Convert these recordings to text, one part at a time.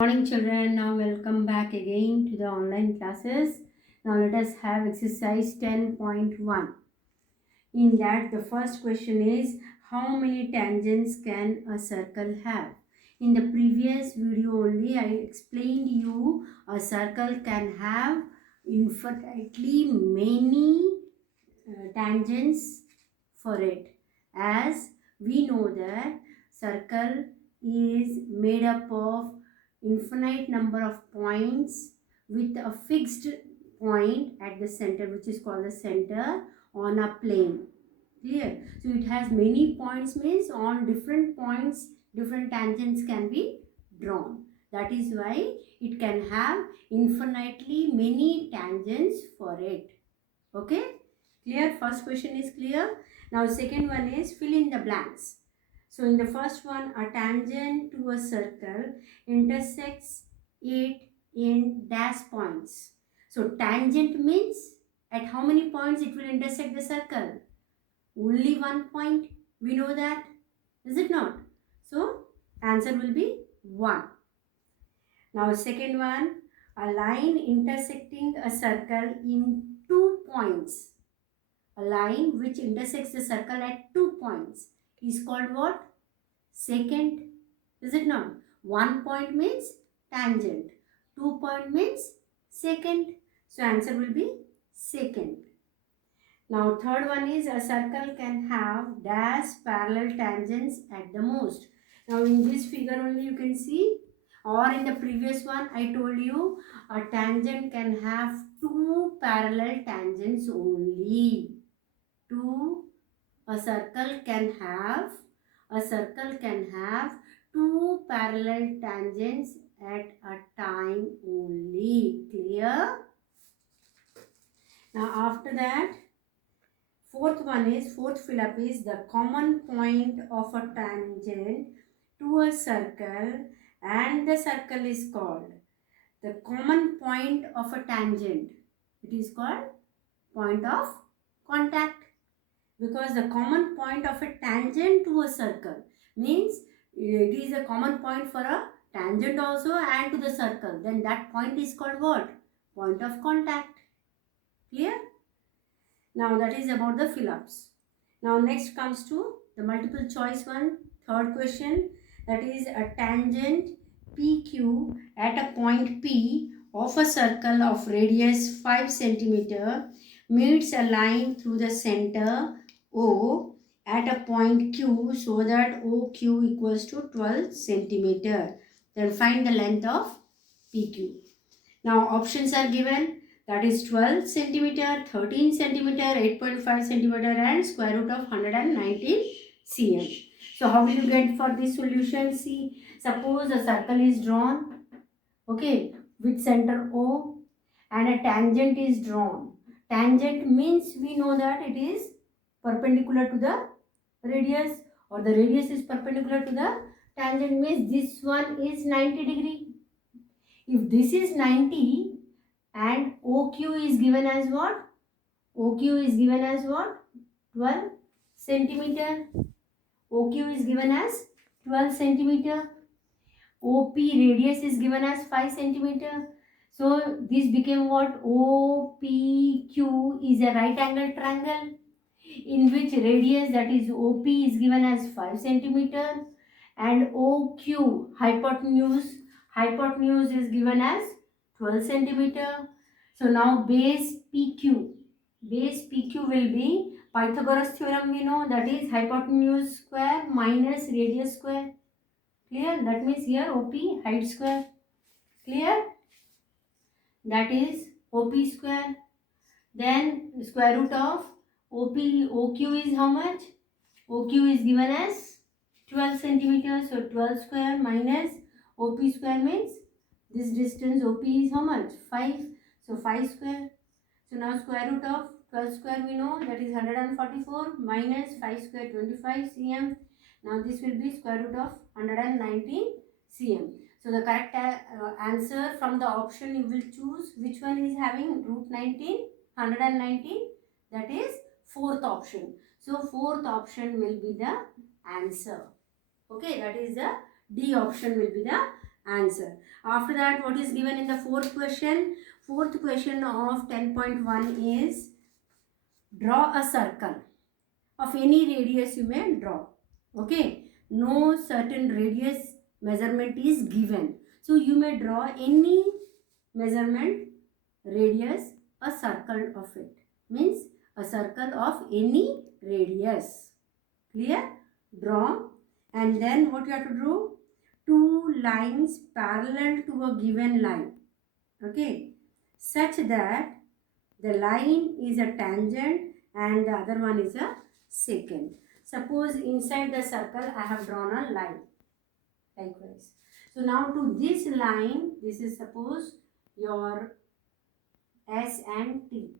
Morning children, now welcome back again to the online classes. Now let us have exercise 10.1. In that the first question is, how many tangents can a circle have? In the previous video only I explained you a circle can have infinitely many tangents for it, as we know that circle is made up of infinite number of points with a fixed point at the center, which is called the center on a plane. Clear? So it has many points, means on different points different tangents can be drawn. That is why it can have infinitely many tangents for it. Okay, clear? First question is clear. Now second one is fill in the blanks. So in the first one, a tangent to a circle intersects it in dash points. So tangent means at how many points it will intersect the circle? Only one point. We know that, is it not? So answer will be 1. Now second one, a line intersecting a circle in 2 points. A line which intersects the circle at 2 points is called what? Secant. Is it not? 1 point means tangent. 2 point means secant. So answer will be secant. Now third one is, a circle can have dash parallel tangents at the most. Now in this figure only you can see, or in the previous one I told you, a tangent can have 2 parallel tangents only. A circle can have 2 parallel tangents at a time only. Clear? Now after that, fourth fill up is, the common point of a tangent to a circle and the circle is called the common point of a tangent. It is called point of contact, because the common point of a tangent to a circle means it is a common point for a tangent also and to the circle. Then that point is called what? Point of contact. Clear? Now that is about the fill-ups. Now next comes to the multiple choice one. Third question, that is, a tangent PQ at a point P of a circle of radius 5 cm meets a line through the center O at a point Q so that OQ equals to 12 cm. Then find the length of PQ. Now options are given, that is 12 centimeter, 13 centimeter, 8.5 centimeter and square root of 119 cm. So how will you get for this solution? See, suppose a circle is drawn, okay, with center O and a tangent is drawn. Tangent means we know that it is perpendicular to the radius, or the radius is perpendicular to the tangent, means this one is 90 degree. If this is 90 and OQ is given as what? OQ is given as what? 12 centimeter. OQ is given as 12 centimeter. OP radius is given as 5 centimeter. So this became what? OPQ is a right angle triangle in which radius, that is OP, is given as 5 centimeter and OQ hypotenuse is given as 12 centimeter. So now base PQ will be Pythagoras theorem, we know, that is hypotenuse square minus radius square. Clear? That means here OP height square. Clear? That is OP square. Then square root of OQ is how much? OQ is given as 12 centimeters. So 12 square minus OP square means this distance OP is how much? 5. So 5 square. So now square root of 12 square we know, that is 144 minus 5 square 25 cm. Now this will be square root of 119 cm. So the correct answer from the option you will choose which one is having root 19, 119, that is fourth option. So fourth option will be the answer. Okay, that is the D option will be the answer. After that, what is given in the fourth question? Fourth question of 10.1 is draw a circle of any radius you may draw. Okay, no certain radius measurement is given, so you may draw any measurement radius, a circle of it, means a circle of any radius. Clear? Draw, and then what you have to do? Two lines parallel to a given line. Okay, such that the line is a tangent and the other one is a secant. Suppose inside the circle I have drawn a line likewise. So now to this line, this is suppose your S and T.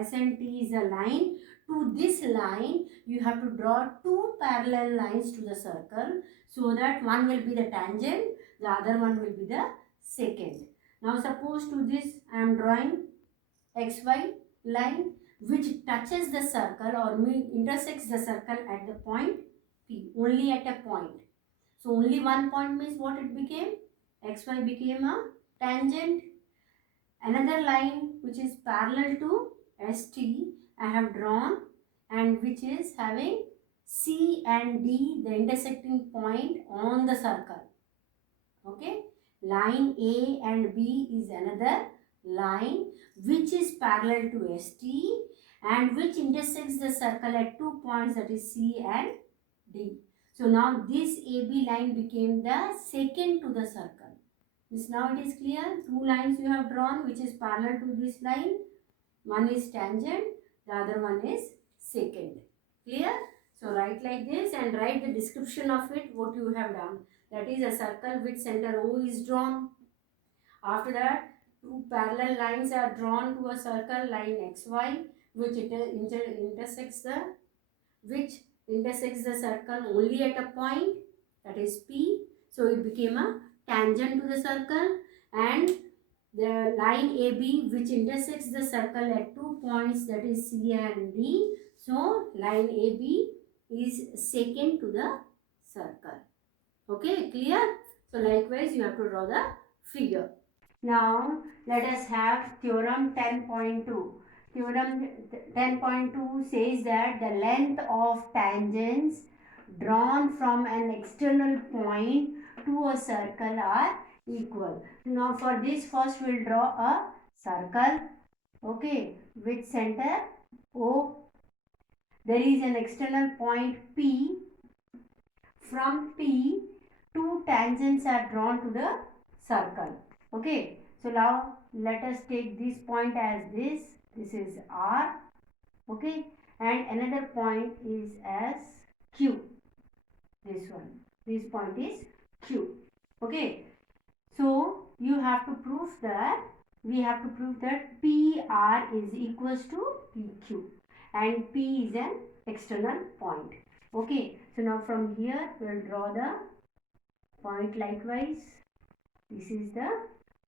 S and T is a line. To this line, you have to draw two parallel lines to the circle, so that one will be the tangent, the other one will be the secant. Now suppose to this I am drawing XY line which touches the circle or intersects the circle at the point P, only at a point. So only one point means what it became? XY became a tangent. Another line which is parallel to ST I have drawn, and which is having C and D, the intersecting point on the circle. Okay, line A and B is another line which is parallel to ST and which intersects the circle at 2 points, that is C and D. So now this AB line became the secant to the circle. This now it is clear. Two lines you have drawn which is parallel to this line. One is tangent, the other one is secant. Clear? So write like this and write the description of it, what you have done. That is, a circle with center O is drawn. After that, two parallel lines are drawn to a circle, line XY, which intersects the circle only at a point, that is P. So it became a tangent to the circle, and the line AB which intersects the circle at 2 points, that is C and D. So line AB is secant to the circle. Okay, clear? So likewise you have to draw the figure. Now let us have theorem 10.2. Theorem 10.2 says that the length of tangents drawn from an external point to a circle are equal. Now for this, first we will draw a circle, okay, with center O. There is an external point P. From P, two tangents are drawn to the circle. Okay, so now let us take this point as this. This is R. Okay, and another point is as Q. This one. This point is Q. Okay, so you have to prove that PR is equals to PQ and P is an external point. Okay, so now from here we will draw the point likewise. This is the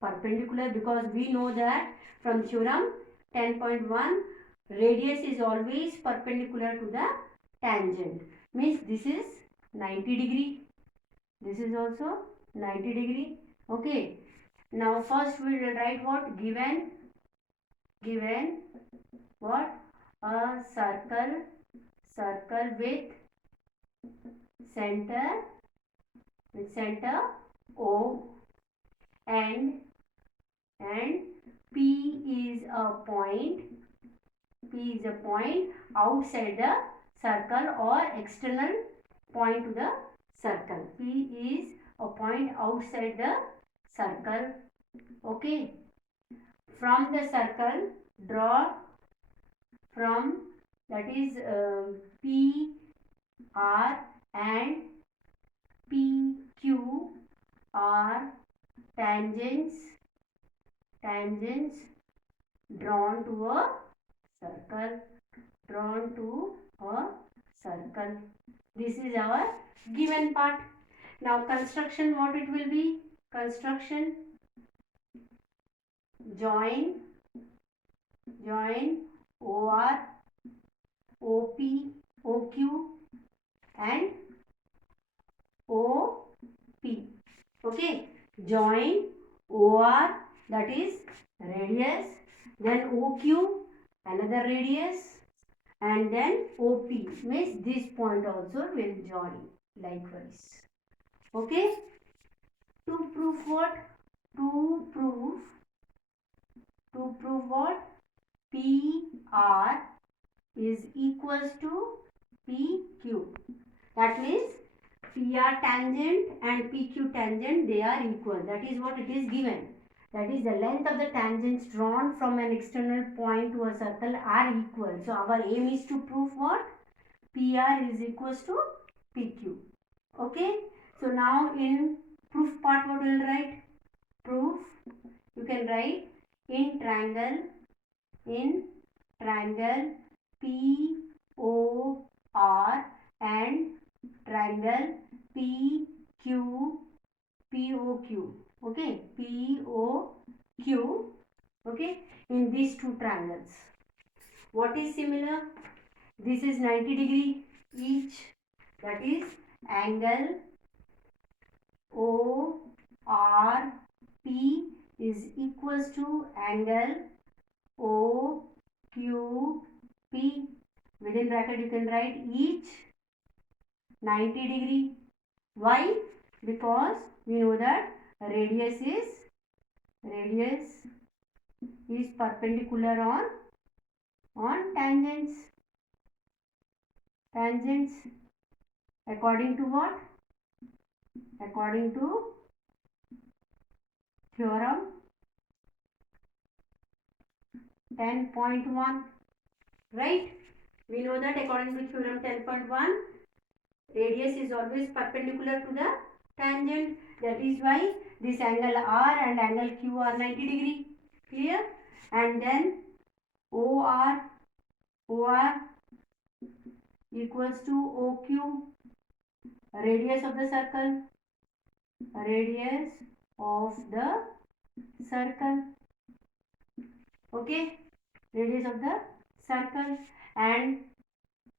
perpendicular, because we know that from theorem 10.1 radius is always perpendicular to the tangent, means this is 90 degree, this is also 90 degree. Okay, now first we will write what? Given what? A circle with center O, and P is a point outside the circle or external point to the circle. P is a point outside the circle. Okay, from the circle draw from, that is P R and P Q are tangents drawn to a circle. This is our given part. Now construction, what it will be? Construction, join OR, OP, OQ and OP. Okay, join OR, that is radius, then OQ, another radius, and then OP means this point also will join likewise. Okay, to prove what? To prove what? PR is equals to PQ. That means PR tangent and PQ tangent, they are equal. That is what it is given. That is the length of the tangents drawn from an external point to a circle are equal. So our aim is to prove what? PR is equals to PQ. Okay. So now in proof part what we will write? Proof, you can write in triangle POR and triangle POQ. Okay, POQ. Okay, in these two triangles, what is similar? This is 90 degree each. That is angle ORP is equals to angle OQP. Within bracket you can write each 90 degree. Why? Because we know that radius is perpendicular on tangents. According to what? According to theorem 10.1, right? We know that according to theorem 10.1, radius is always perpendicular to the tangent. That is why this angle R and angle Q are 90 degree. Clear? And then OR equals to OQ, radius of the circle. Okay, radius of the circle. And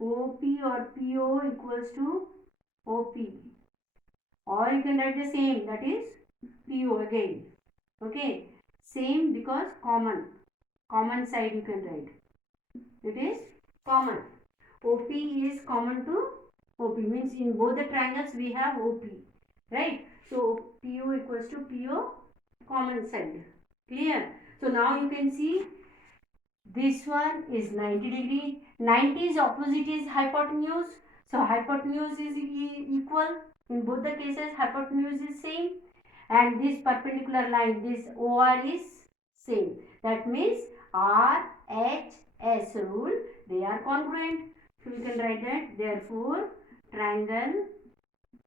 OP or PO equals to OP, or you can write the same, that is PO again. Okay, same because common side you can write, it is common. OP is common to OP, means in both the triangles we have OP, right? So PO equals to PO, common side. Clear? So now you can see this one is 90 degree. 90's opposite is hypotenuse. So hypotenuse is equal. In both the cases hypotenuse is same. And this perpendicular line, this OR is same. That means RHS rule, they are congruent. So we can write that. Therefore, triangle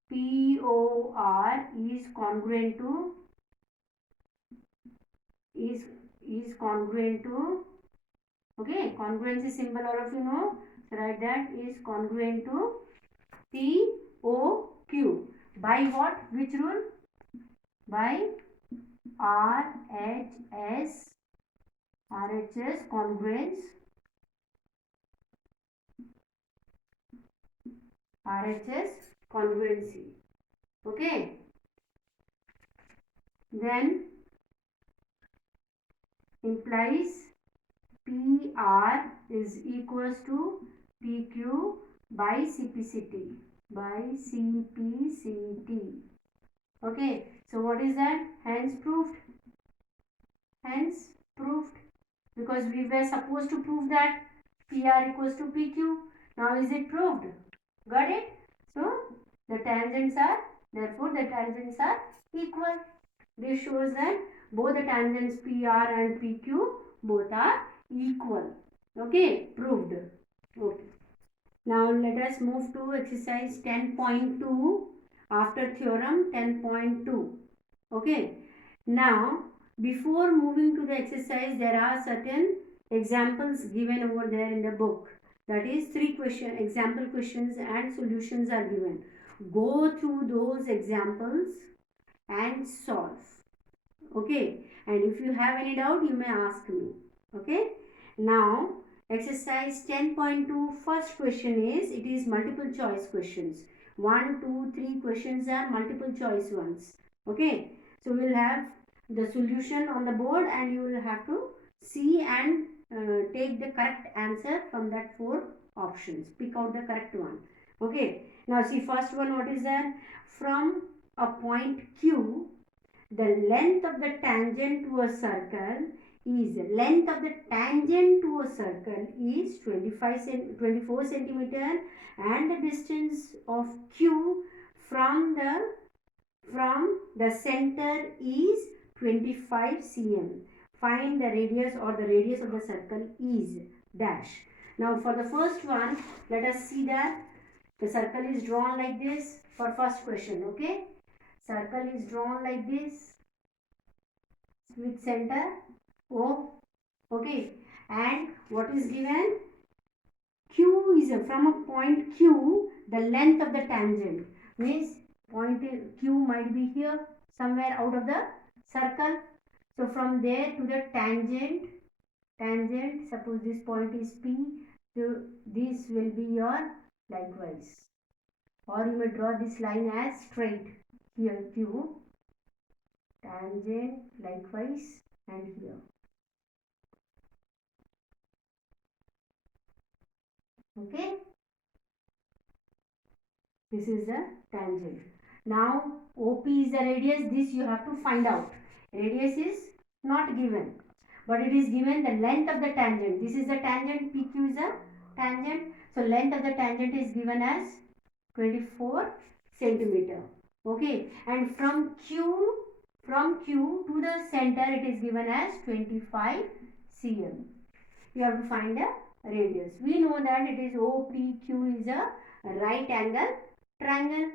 POR is congruent to okay, congruency symbol all of you know. So write that is congruent to POQ. By what? Which rule? By RHS congruence. RHS congruency. Okay. Then implies PR is equals to PQ by CPCT. Okay. So what is that? Hence proved. Because we were supposed to prove that PR equals to PQ. Now is it proved? Got it? So the tangents are equal. This shows that both the tangents PR and PQ both are equal. Okay, proved. Okay. Now let us move to exercise 10.2 after theorem 10.2. Okay. Now before moving to the exercise, there are certain examples given over there in the book. That is 3 example questions and solutions are given. Go through those examples and solve. Okay, and if you have any doubt you may ask me. Okay, now exercise 10.2 first question is, it is multiple choice questions. 1, 2, 3 questions are multiple choice ones. Okay, So we will have the solution on the board and you will have to see and take the correct answer from that 4 options. Pick out the correct one. Okay. Now see first one, what is that? From a point Q, the length of the tangent to a circle is length of the tangent to a circle is 24 centimeter, and the distance of Q from the center is 25 cm. Find the radius, or the radius of the circle is dash. Now for the first one, let us see that the circle is drawn like this for first question. Okay, circle is drawn like this with center O. Okay, and what is given? Q is from a point Q, the length of the tangent means point Q might be here somewhere out of the circle. So from there to the tangent, suppose this point is P, so this will be your likewise, or you may draw this line as straight here Q, tangent likewise, and here. Okay, this is the tangent. Now OP is the radius. This you have to find out. Radius is not given, but it is given the length of the tangent. This is the tangent, PQ is the tangent. So length of the tangent is given as 24 centimeter. Okay, and from Q to the center it is given as 25 cm. You have to find the radius. We know that it is OPQ is a right angle triangle.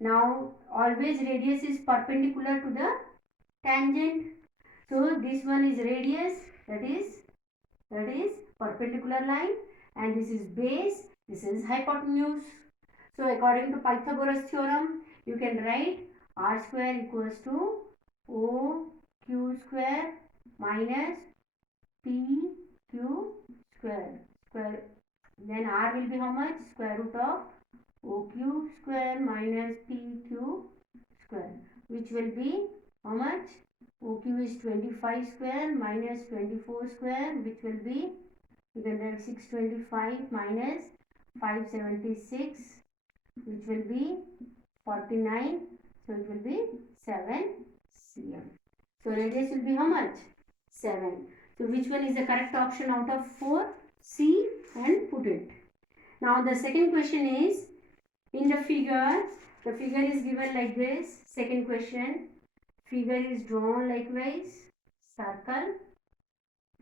Now always radius is perpendicular to the tangent. So this one is radius, that is perpendicular line, and this is base, this is hypotenuse. So according to Pythagoras theorem, you can write r square equals to OQ square minus PQ square. Then r will be how much? Square root of OQ square minus PQ square, which will be how much? OQ is 25 square minus 24 square, which will be, you can write 625 minus 576, which will be 49. So it will be 7 cm. So radius will be how much? 7. So which one is the correct option out of 4? C, and put it. Now the second question is, in the figure is given like this. Second question, figure is drawn likewise, circle,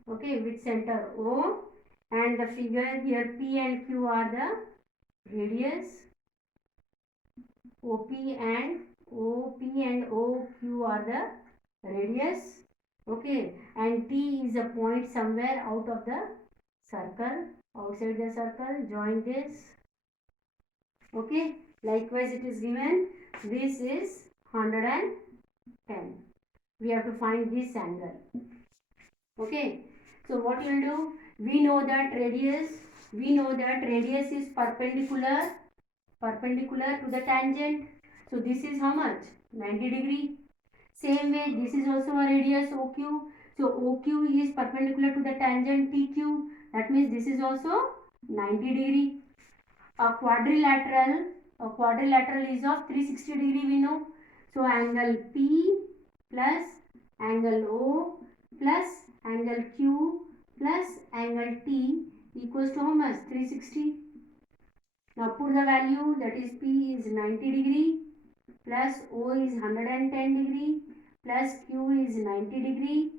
okay, with center O, and the figure here P and Q are the radius, OP and OQ are the radius, okay, and T is a point somewhere out of the circle, outside the circle. Join this. Okay, likewise it is given, this is 110. We have to find this angle. Okay, so what you will do, we know that radius is perpendicular to the tangent. So this is how much? 90 degree. Same way this is also a radius OQ. So OQ is perpendicular to the tangent PQ. That means this is also 90 degree. A quadrilateral is of 360 degree, we know. So angle P plus angle O plus angle Q plus angle T equals to how much? 360. Now put the value, that is P is 90 degree plus O is 110 degree plus Q is 90 degree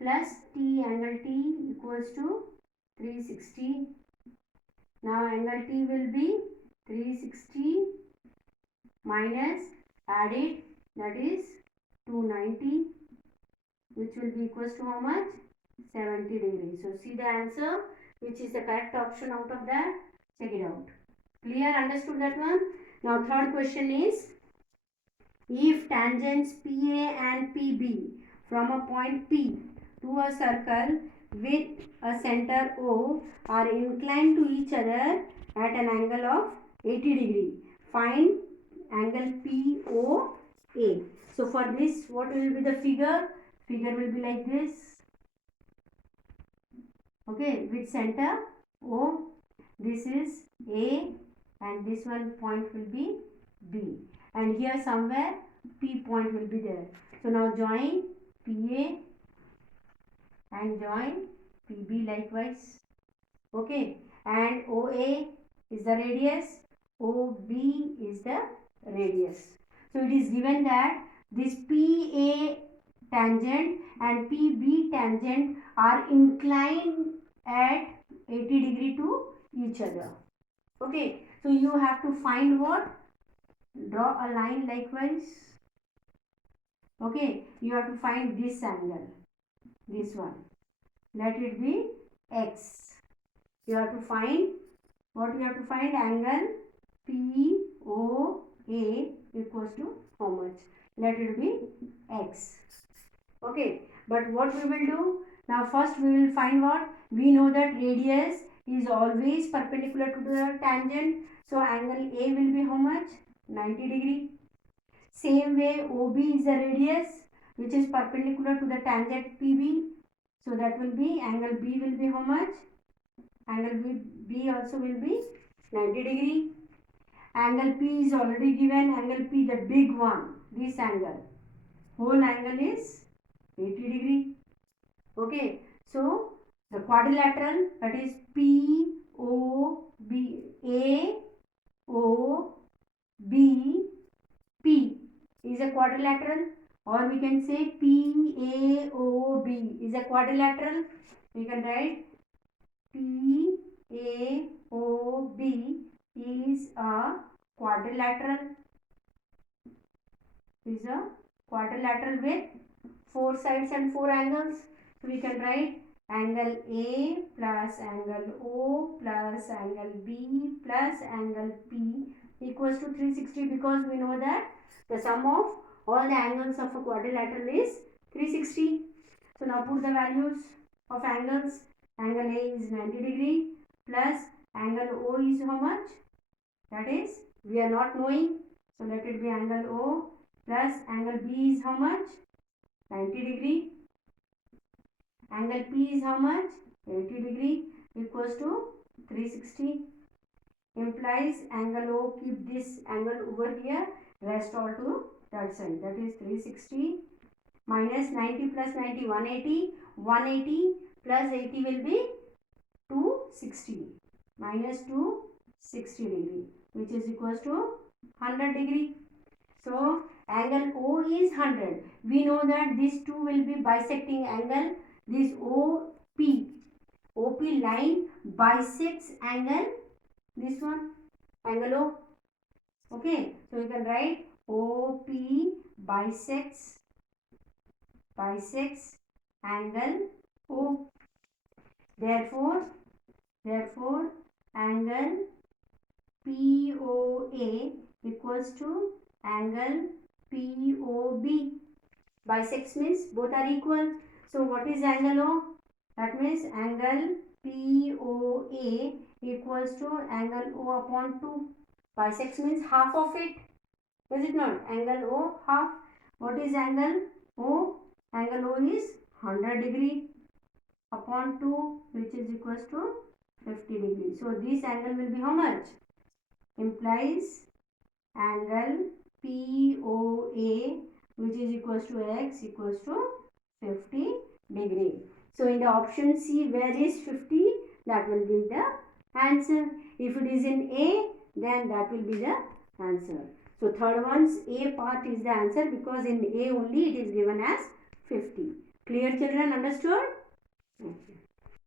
plus T, angle T equals to 360. Now angle T will be 360 minus, add it, that is 290, which will be equals to how much? 70 degrees. So see the answer, which is the correct option out of that. Check it out. Clear? Understood that one? Now third question is, if tangents PA and PB from a point P to a circle with a center O are inclined to each other at an angle of 80 degree, find angle POA. So for this, what will be the figure? Figure will be like this. Okay, with center O. This is A and this one point will be B. And here somewhere P point will be there. So now join PA and join PB likewise. Okay, and OA is the radius, OB is the radius. So it is given that this PA tangent and PB tangent are inclined at 80 degree to each other. Okay, so you have to find what? Draw a line likewise. Okay, you have to find this angle, this one. Let it be X. You have to find what you have to find? Angle POA equals to how much? Let it be X. Okay, but what we will do? Now first we will find what? We know that radius is always perpendicular to the tangent. So angle A will be how much? 90 degree. Same way OB is the radius which is perpendicular to the tangent PB. So that will be angle B will be how much? Angle B also will be 90 degree. Angle P is already given. Angle P, the big one, this angle. Whole angle is 80 degree. Okay. So the quadrilateral, that is P O B A O B P is a quadrilateral, or we can say P A O B is a quadrilateral. We can write PAOB is a quadrilateral. Is a quadrilateral with 4 sides and 4 angles. So we can write angle A plus angle O plus angle B plus angle P equals to 360, because we know that the sum of all the angles of a quadrilateral is 360. So now put the values of angles. Angle A is 90 degree plus angle O is how much? That is, we are not knowing. So let it be angle O plus angle B is how much? 90 degree. Angle P is how much? 80 degree equals to 360. Implies angle O, keep this angle over here, rest all to that side. That is 360 minus 90 plus 90, 180. 180 plus 80 will be 260 minus 260 degree, which is equals to 100 degree. So angle O is 100. We know that these two will be bisecting angle. This OP line bisects angle, this one, angle O. Okay, so you can write OP bisects angle O. Therefore angle POA equals to angle POB. Bisects means both are equal. So what is angle O? That means angle POA equals to angle O upon 2. Bisects means half of it. Is it not? Angle O half. What is angle O? Angle O is 100 degree upon 2, which is equals to 50 degree. So this angle will be how much? Implies angle POA, which is equals to X equals to 50 degree. So in the option C, where is 50? That will be the answer. If it is in A, then that will be the answer. So third one's A part is the answer, because in A only it is given as 50. Clear, children? Understood? Okay.